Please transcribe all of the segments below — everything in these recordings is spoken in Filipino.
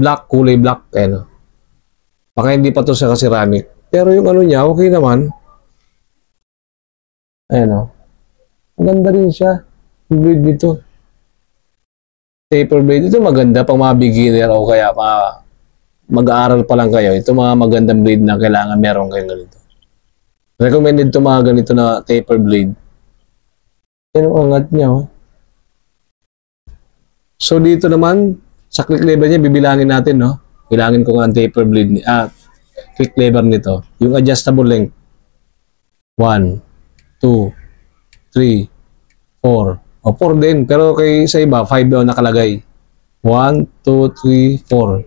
Black, kulay black. Ayan, baka hindi pa to sa ceramic. Pero yung ano niya, okay naman. Ayan o. Maganda rin siya. Yung blade nito. Taper blade. Ito maganda pang mga beginner o kaya mag-aaral pa lang kayo. Ito mga magandang blade na kailangan meron kayong ganito. Recommended ito mga ganito na taper blade. Yan ang angat niya. Oh. So dito naman, sa click lever niya, bibilangin natin. No? Bilangin ko nga ang taper blade click lever nito. Yung adjustable length. 1, 2, 3, 4. O 4 din. Pero kay sa iba, 5 daw nakalagay. 1, 2, 3, 4.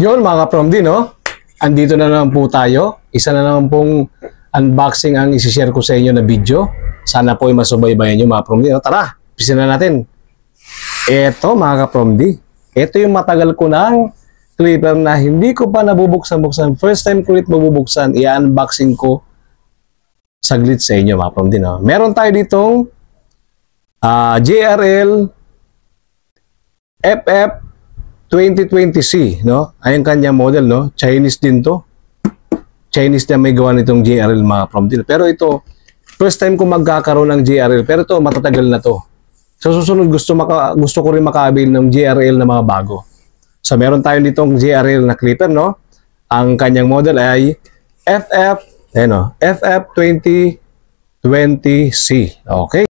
Yun mga ka-Promdi, no? Andito na naman po tayo. Isa na naman pong unboxing ang isi-share ko sa inyo na video. Sana po ay masubaybayan nyo mga Promdi. No? Tara, pisin na natin. Eto mga ka-Promdi. Ito yung matagal ko ng clipper na hindi ko pa nabubuksan-buksan. First time ko ulit mabubuksan. I-unboxing ko saglit sa inyo mga Promdi. No? Meron tayo ditong JRL FF 2020C, no? Ayun kanya model, no? Chinese din to. Chinese na may gawa nitong JRL mga Promdi. Pero ito, first time ko magkakaroon ng JRL. Pero ito, matatagal na to. Sa susunod, gusto ko rin makabil ng JRL na mga bago. So, meron tayo ditong JRL na clipper, no? Ang kanyang model ay FF 2020C. Okay?